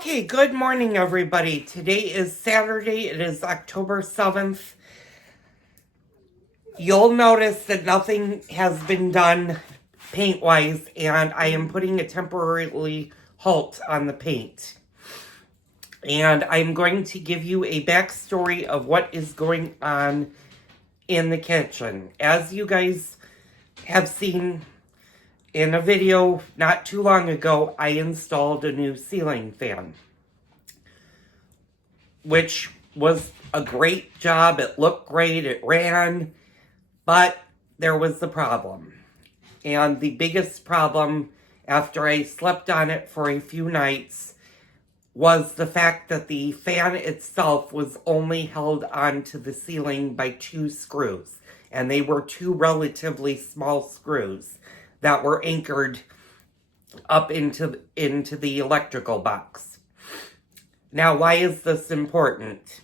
Okay, good morning, everybody. Today is Saturday. It is October 7th. You'll notice that nothing has been done paint-wise, and I am putting a temporarily halt on the paint. And I'm going to give you a backstory of what is going on in the kitchen. As you guys have seen in a video not too long ago, I installed a new ceiling fan, which was a great job. It looked great, it ran, but there was the problem. And the biggest problem, after I slept on it for a few nights, was the fact that the fan itself was only held onto the ceiling by 2 screws. And they were 2 relatively small screws that were anchored up into the electrical box. Now, why is this important?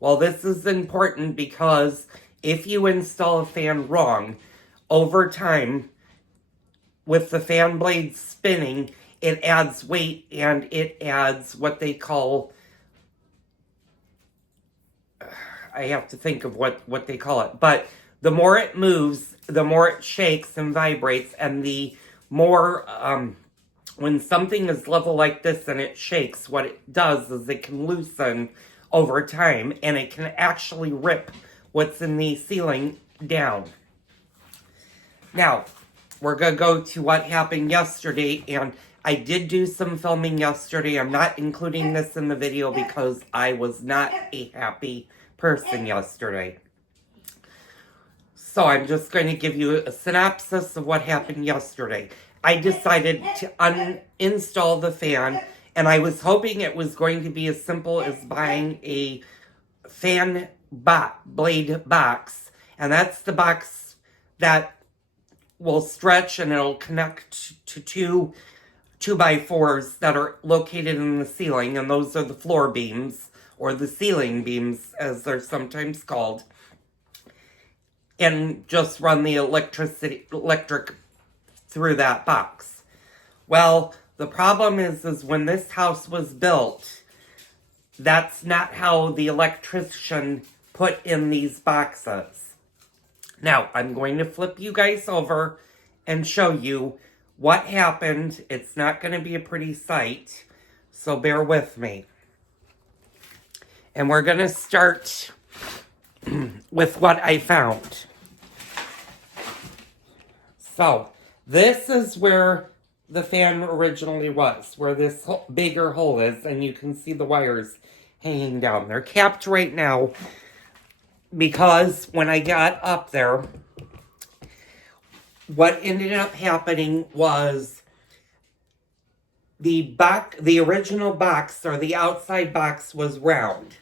Well, this is important because if you install a fan wrong, over time, with the fan blades spinning, it adds weight and it adds what they call, I have to think of what they call it, but the more it moves, the more it shakes and vibrates, and the more, when something is level like this and it shakes, what it does is it can loosen over time, and it can actually rip what's in the ceiling down. Now, we're going to go to what happened yesterday, and I did do some filming yesterday. I'm not including this in the video because I was not a happy person yesterday. So I'm just going to give you a synopsis of what happened yesterday. I decided to uninstall the fan, and I was hoping it was going to be as simple as buying a fan blade box, and that's the box that will stretch and it'll connect to two 2x4s that are located in the ceiling, and those are the floor beams, or the ceiling beams as they're sometimes called, and just run the electric through that box. Well, the problem is when this house was built, that's not how the electrician put in these boxes. Now, I'm going to flip you guys over and show you what happened. It's not going to be a pretty sight, so bear with me. And we're going to start with what I found. So, this is where the fan originally was, where this bigger hole is, and you can see the wires hanging down. They're capped right now because when I got up there, what ended up happening was the original box, or the outside box, was round.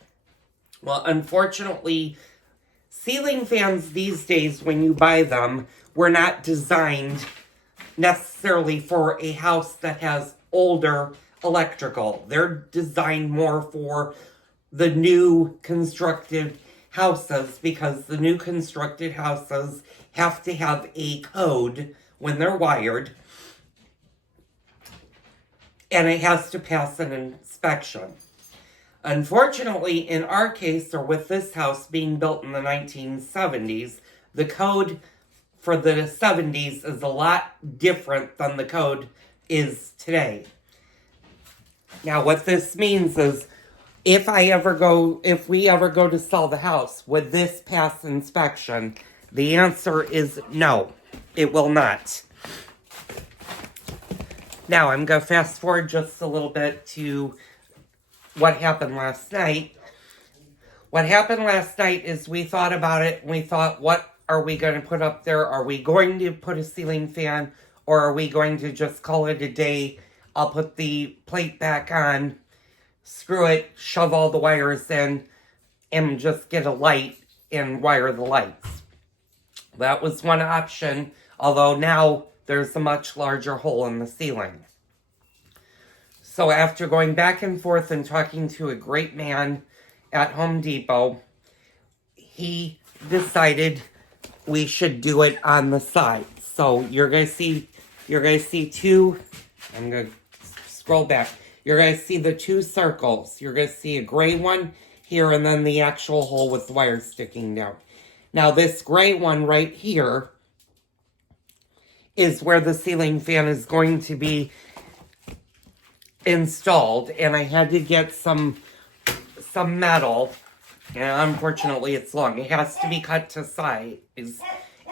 Well, unfortunately, ceiling fans these days, when you buy them, were not designed necessarily for a house that has older electrical. They're designed more for the new constructed houses, because the new constructed houses have to have a code when they're wired, and it has to pass an inspection. Unfortunately, in our case, or with this house being built in the 1970s, the code for the 70s is a lot different than the code is today. Now, what this means is, if we ever go to sell the house, would this pass inspection? The answer is no, it will not. Now, I'm going to fast forward just a little bit to what happened last night. What happened last night is we thought about it, and we thought, what are we going to put up there? Are we going to put a ceiling fan, or are we going to just call it a day? I'll put the plate back on, screw it, shove all the wires in, and just get a light and wire the lights. That was one option, although now there's a much larger hole in the ceiling. So after going back and forth and talking to a great man at Home Depot, he decided we should do it on the side. So you're going to see 2, I'm going to scroll back. you're going to see the two circles. You're going to see a gray one here and then the actual hole with the wire sticking down. Now this gray one right here is where the ceiling fan is going to be installed, and I had to get some metal, and unfortunately it's long. It has to be cut to size,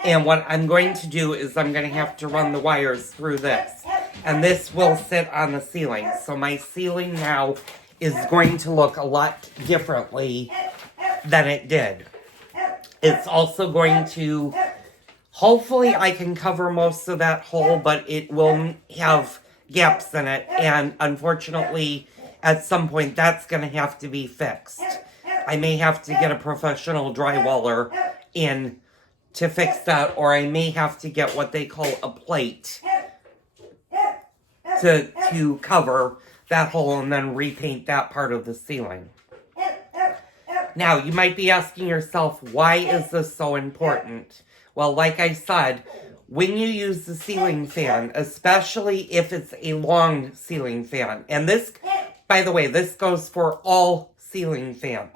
and what I'm going to do is I'm going to have to run the wires through this, and this will sit on the ceiling. So my ceiling now is going to look a lot differently than it did. It's also going to, hopefully I can cover most of that hole, but it will have gaps in it, and unfortunately at some point that's going to have to be fixed. I may have to get a professional drywaller in to fix that, or I may have to get what they call a plate to cover that hole and then repaint that part of the ceiling. Now, you might be asking yourself, why is this so important? Well, like I said, when you use the ceiling fan, especially if it's a long ceiling fan, and this, by the way, this goes for all ceiling fans.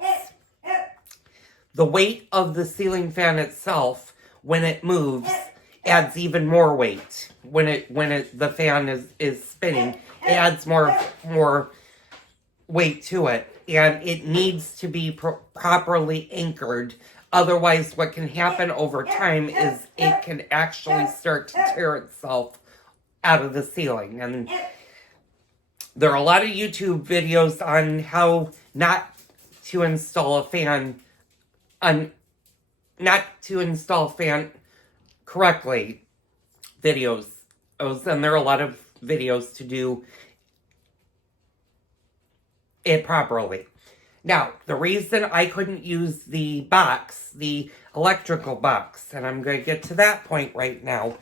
The weight of the ceiling fan itself, when it moves, adds even more weight. When the fan is spinning, it adds more weight to it, and it needs to be properly anchored. Otherwise, what can happen over time is it can actually start to tear itself out of the ceiling. And there are a lot of YouTube videos on how not to install a fan correctly. Videos. And there are a lot of videos to do it properly. Now, the reason I couldn't use the box, the electrical box, and I'm going to get to that point right now,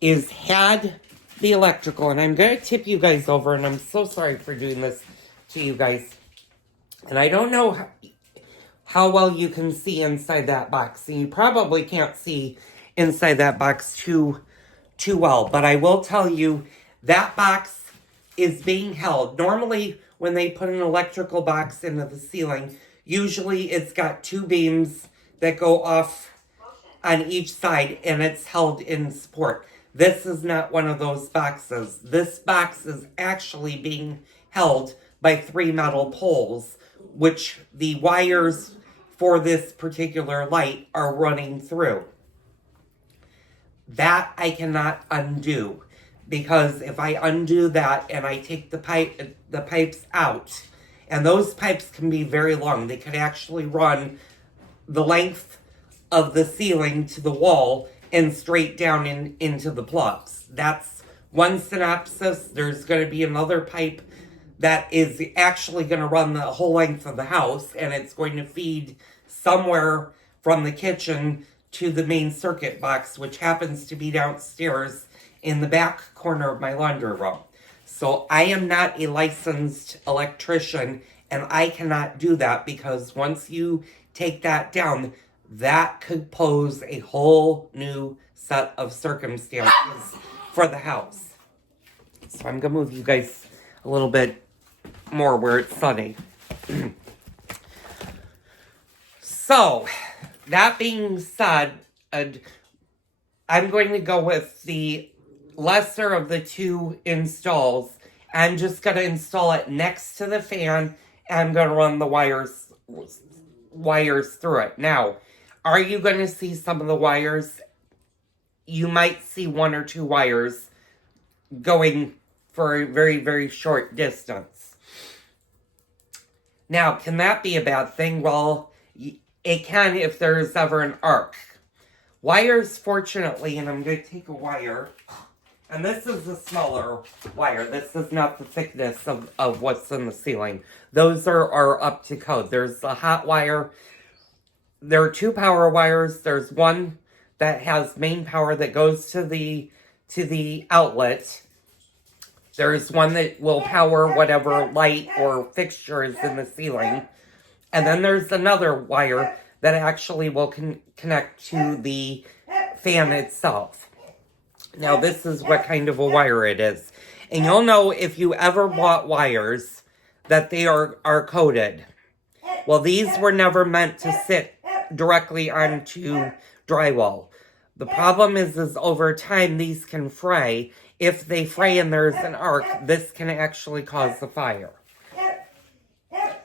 is had the electrical, and I'm going to tip you guys over, and I'm so sorry for doing this to you guys. And I don't know how well you can see inside that box, and you probably can't see inside that box too well, but I will tell you that box is being held. Normally, when they put an electrical box into the ceiling, usually it's got two beams that go off on each side, and it's held in support. This is not one of those boxes. This box is actually being held by 3 metal poles, which the wires for this particular light are running through. That I cannot undo, because if I undo that and I take the pipes out, and those pipes can be very long. They could actually run the length of the ceiling to the wall and straight down into the plugs. That's one synopsis. There's going to be another pipe that is actually going to run the whole length of the house, and it's going to feed somewhere from the kitchen to the main circuit box, which happens to be downstairs in the back corner of my laundry room. So I am not a licensed electrician, and I cannot do that, because once you take that down, that could pose a whole new set of circumstances for the house. So I'm going to move you guys a little bit more where it's sunny. So, that being said, I'm going to go with the lesser of the two installs. I'm just going to install it next to the fan, and I'm going to run the wires through it. Now, are you going to see some of the wires? You might see 1 or 2 wires going for a very, very short distance. Now, can that be a bad thing? Well, it can if there's ever an arc. Wires, fortunately, and I'm going to take a wire, and this is the smaller wire. This is not the thickness of what's in the ceiling. Those are up to code. There's the hot wire. There are 2 power wires. There's one that has main power that goes to the outlet. There's one that will power whatever light or fixture is in the ceiling. And then there's another wire that actually will connect to the fan itself. Now, this is what kind of a wire it is. And you'll know if you ever bought wires that they are coated. Well, these were never meant to sit directly onto drywall. The problem is over time these can fray. If they fray and there's an arc, this can actually cause the fire.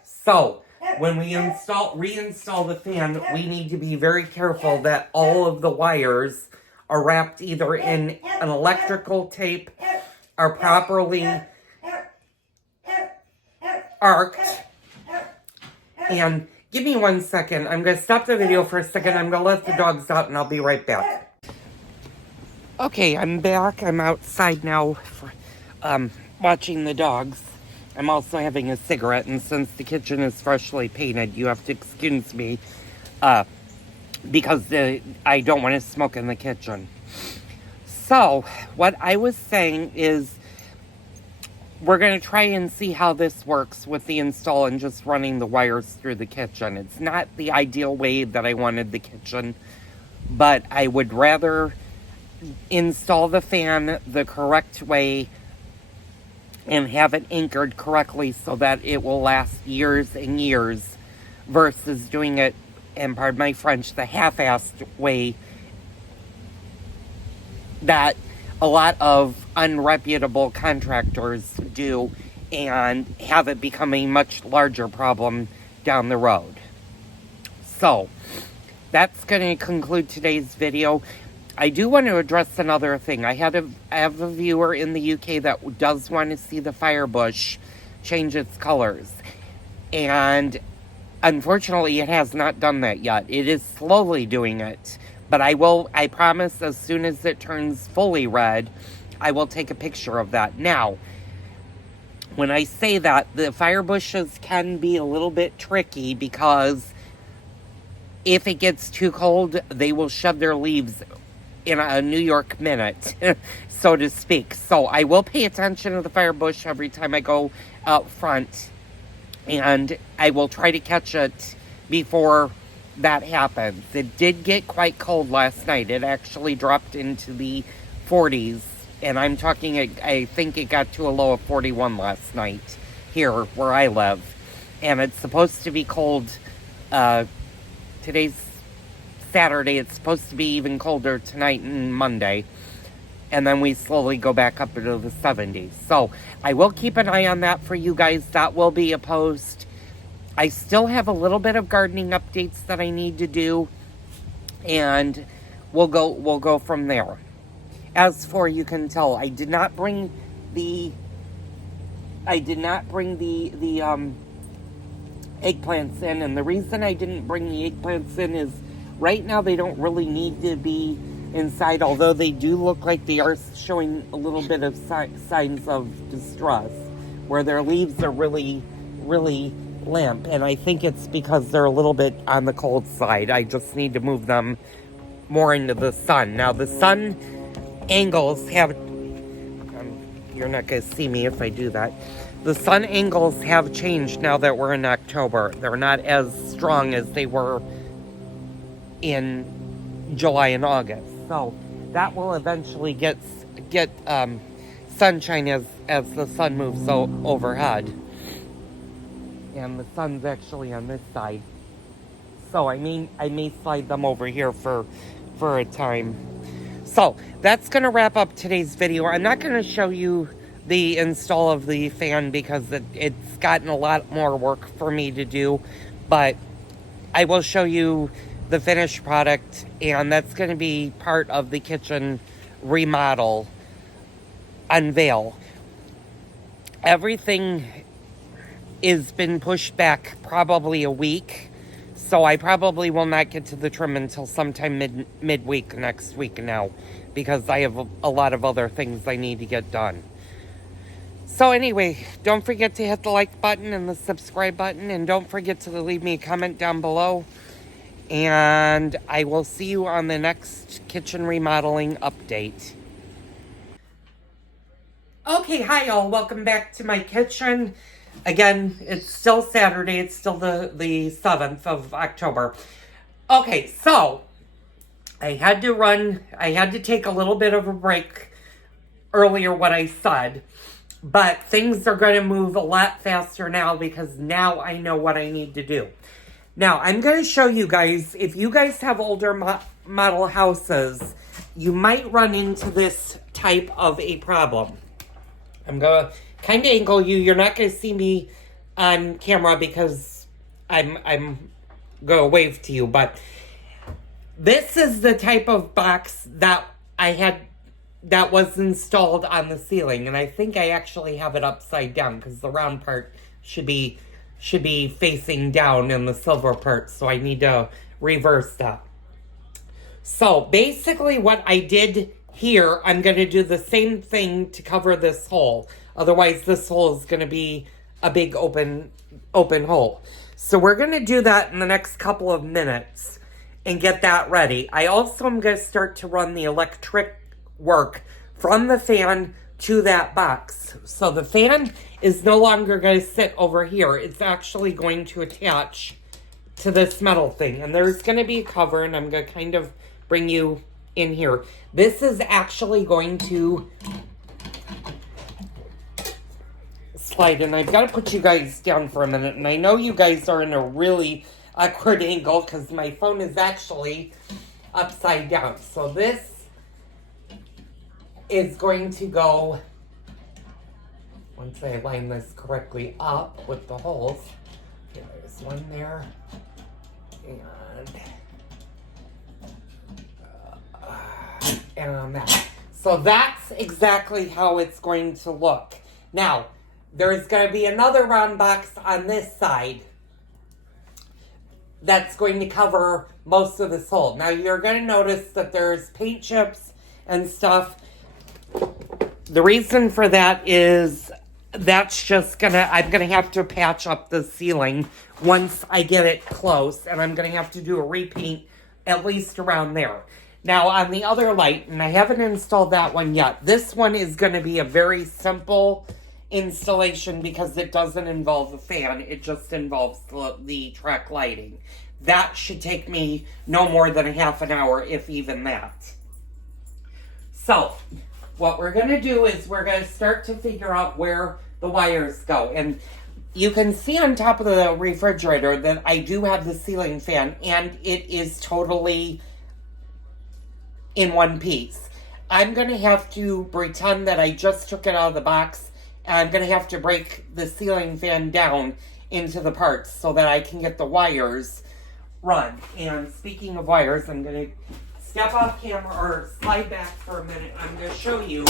So, when we reinstall the fan, we need to be very careful that all of the wires are wrapped either in an electrical tape, are properly arced. And give me 1 second. I'm going to stop the video for a second. I'm going to let the dogs out and I'll be right back. Okay, I'm back. I'm outside now for, watching the dogs. I'm also having a cigarette, and since the kitchen is freshly painted, you have to excuse me, because I don't want to smoke in the kitchen. So, what I was saying is, we're going to try and see how this works with the install and just running the wires through the kitchen. It's not the ideal way that I wanted the kitchen, but I would rather install the fan the correct way and have it anchored correctly so that it will last years and years versus doing it, and pardon my French, the half-assed way that a lot of unreputable contractors do and have it become a much larger problem down the road. So, that's going to conclude today's video. I do want to address another thing. I have a viewer in the UK that does want to see the firebush change its colors. And unfortunately, it has not done that yet. It is slowly doing it. But I promise, as soon as it turns fully red, I will take a picture of that. Now, when I say that, the firebushes can be a little bit tricky because if it gets too cold, they will shed their leaves in a New York minute, so to speak. So I will pay attention to the firebush every time I go out front, and I will try to catch it before that happens. It did get quite cold last night. It actually dropped into the 40s, and I'm talking, I think it got to a low of 41 last night here where I live. And it's supposed to be cold, today's Saturday. It's supposed to be even colder tonight and Monday. And then we slowly go back up into the 70s. So I will keep an eye on that for you guys. That will be a post. I still have a little bit of gardening updates that I need to do. And we'll go from there. As for, you can tell, I did not bring the eggplants in, and the reason I didn't bring the eggplants in is right now they don't really need to be inside, although they do look like they are showing a little bit of signs of distress, where their leaves are really, really limp, and I think it's because they're a little bit on the cold side. I just need to move them more into the sun. Now, the sun angles have, you're not going to see me if I do that. The sun angles have changed now that we're in October. They're not as strong as they were in July and August. So that will eventually get sunshine as the sun moves overhead. And the sun's actually on this side. So I may slide them over here for a time. So that's going to wrap up today's video. I'm not going to show you the install of the fan because it's gotten a lot more work for me to do, but I will show you the finished product, and that's going to be part of the kitchen remodel unveil. Everything has been pushed back probably a week, so I probably will not get to the trim until sometime midweek next week now, because I have a lot of other things I need to get done. So anyway, don't forget to hit the like button and the subscribe button, and don't forget to leave me a comment down below. And I will see you on the next kitchen remodeling update. Okay, hi y'all. Welcome back to my kitchen. Again, it's still Saturday. It's still the 7th of October. Okay, so I had to take a little bit of a break earlier, what I said. But things are going to move a lot faster now because now I know what I need to do. Now, I'm going to show you guys, if you guys have older model houses, you might run into this type of a problem. I'm going to kind of angle you. You're not going to see me on camera because I'm going to wave to you. But this is the type of box that I had that was installed on the ceiling. And I think I actually have it upside down because the round part should be facing down in the silver part, so I need to reverse that. So basically what I did here, I'm going to do the same thing to cover this hole. Otherwise this hole is going to be a big open hole. So we're going to do that in the next couple of minutes and get that ready. I also am going to start to run the electric work from the fan to that box. So the fan is no longer going to sit over here. It's actually going to attach to this metal thing. And there's going to be a cover, and I'm going to kind of bring you in here. This is actually going to slide, and I've got to put you guys down for a minute. And I know you guys are in a really awkward angle because my phone is actually upside down. So this is going to go, once I line this correctly up with the holes. Okay, there's one there, and that. So that's exactly how it's going to look. Now, there's going to be another round box on this side that's going to cover most of this hole. Now, you're going to notice that there's paint chips and stuff. The reason for that is that's just I'm gonna have to patch up the ceiling once I get it close, and I'm gonna have to do a repaint at least around there. Now on the other light, and I haven't installed that one yet, this one is gonna be a very simple installation because it doesn't involve a fan, it just involves the track lighting. That should take me no more than a half an hour, if even that. So, what we're going to do is we're going to start to figure out where the wires go. And you can see on top of the refrigerator that I do have the ceiling fan, and it is totally in one piece. I'm going to have to pretend that I just took it out of the box, and I'm going to have to break the ceiling fan down into the parts so that I can get the wires run. And speaking of wires, I'm going to step off camera or slide back for a minute. I'm going to show you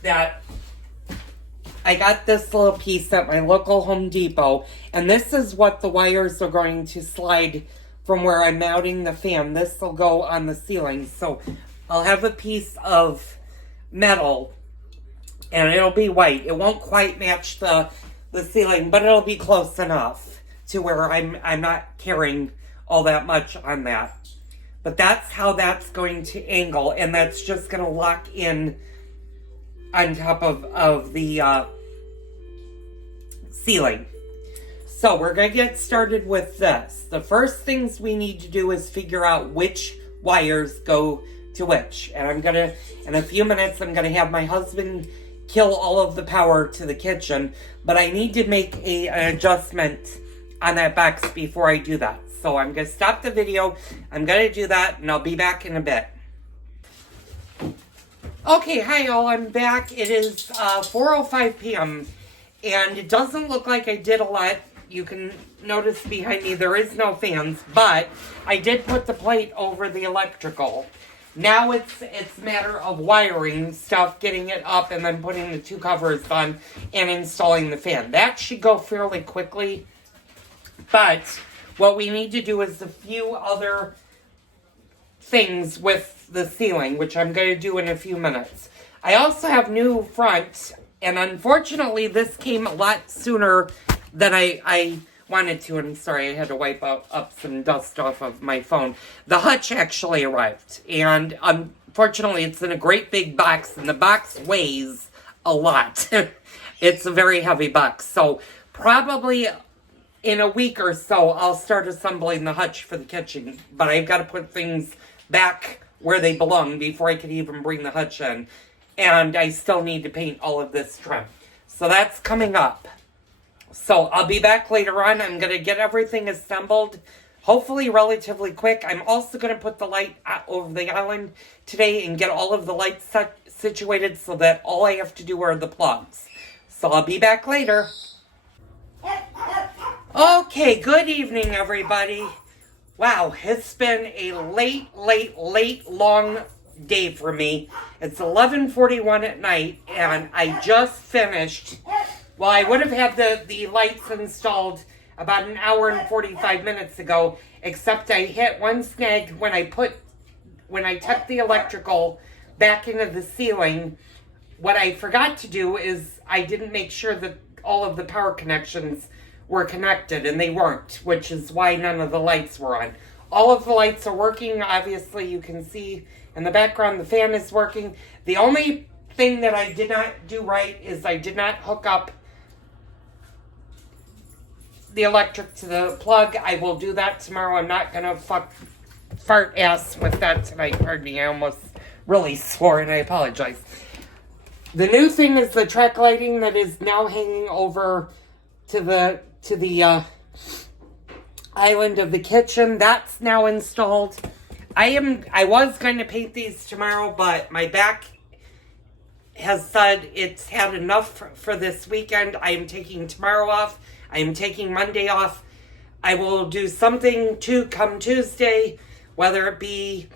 that I got this little piece at my local Home Depot, and this is what the wires are going to slide from where I'm mounting the fan. This will go on the ceiling. So I'll have a piece of metal, and it'll be white. It won't quite match the ceiling, but it'll be close enough to where I'm not carrying all that much on that. But that's how that's going to angle, and that's just going to lock in on top of the ceiling. So we're going to get started with this. The first things we need to do is figure out which wires go to which. And I'm going to, in a few minutes, I'm going to have my husband kill all of the power to the kitchen. But I need to make an adjustment on that box before I do that. So I'm going to stop the video. I'm going to do that, and I'll be back in a bit. Okay, hi y'all, I'm back. It is 4:05 p.m. and it doesn't look like I did a lot. You can notice behind me there is no fans, but I did put the plate over the electrical. Now it's a matter of wiring stuff, getting it up, and then putting the two covers on and installing the fan. That should go fairly quickly, but what we need to do is a few other things with the ceiling, which I'm going to do in a few minutes. I also have new front, and unfortunately this came a lot sooner than I wanted to. I'm sorry, I had to wipe up some dust off of my phone. The hutch actually arrived, and unfortunately it's in a great big box, and the box weighs a lot. It's a very heavy box, so probably in a week or so I'll start assembling the hutch for the kitchen, but I've got to put things back where they belong before I could even bring the hutch in. And I still need to paint all of this trim. So that's coming up. So I'll be back later on. I'm going to get everything assembled, hopefully relatively quick. I'm also going to put the light over the island today and get all of the lights situated so that all I have to do are the plugs. So I'll be back later. Okay, good evening, everybody. Wow, it's been a late, long day for me. It's 11:41 at night, and I just finished. Well, I would have had the lights installed about an hour and 45 minutes ago, except I hit one snag when I tucked the electrical back into the ceiling. What I forgot to do is I didn't make sure that all of the power connections were connected, and they weren't, which is why none of the lights were on. All of the lights are working. Obviously, you can see in the background the fan is working. The only thing that I did not do right is I did not hook up the electric to the plug. I will do that tomorrow. I'm not going to fart ass with that tonight. Pardon me, I almost really swore, and I apologize. The new thing is the track lighting that is now hanging over to the island of the kitchen. That's now installed. I was going to paint these tomorrow, but my back has said it's had enough for this weekend. I am taking tomorrow off. I am taking Monday off. I will do something to come Tuesday, whether it be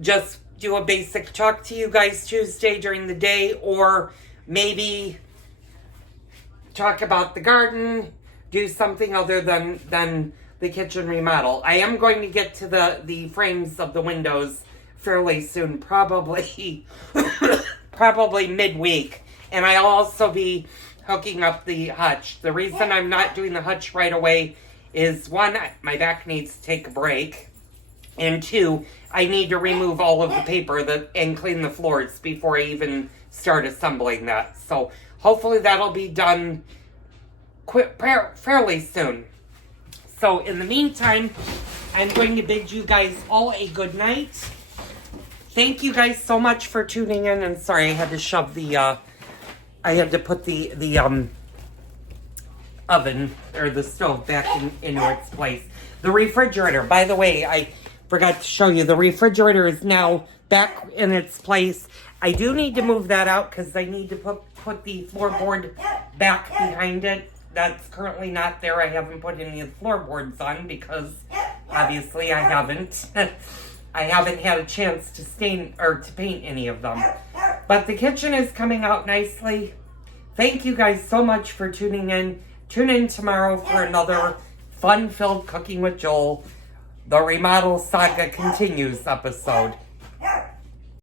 just do a basic talk to you guys Tuesday during the day, or maybe talk about the garden, do something other than the kitchen remodel. I am going to get to the frames of the windows fairly soon, probably midweek. And I'll also be hooking up the hutch. The reason I'm not doing the hutch right away is, one, my back needs to take a break, and two, I need to remove all of the paper and clean the floors before I even start assembling that. So hopefully that'll be done fairly soon. So in the meantime, I'm going to bid you guys all a good night. Thank you guys so much for tuning in, and sorry I had to shove I had to put the oven or the stove back into its place. The refrigerator, by the way, I forgot to show you, the refrigerator is now back in its place. I do need to move that out because I need to put the floorboard back behind it. That's currently not there. I haven't put any of the floorboards on because obviously I haven't. I haven't had a chance to stain or to paint any of them. But the kitchen is coming out nicely. Thank you guys so much for tuning in. Tune in tomorrow for another fun-filled Cooking with Joel, the Remodel Saga Continues episode.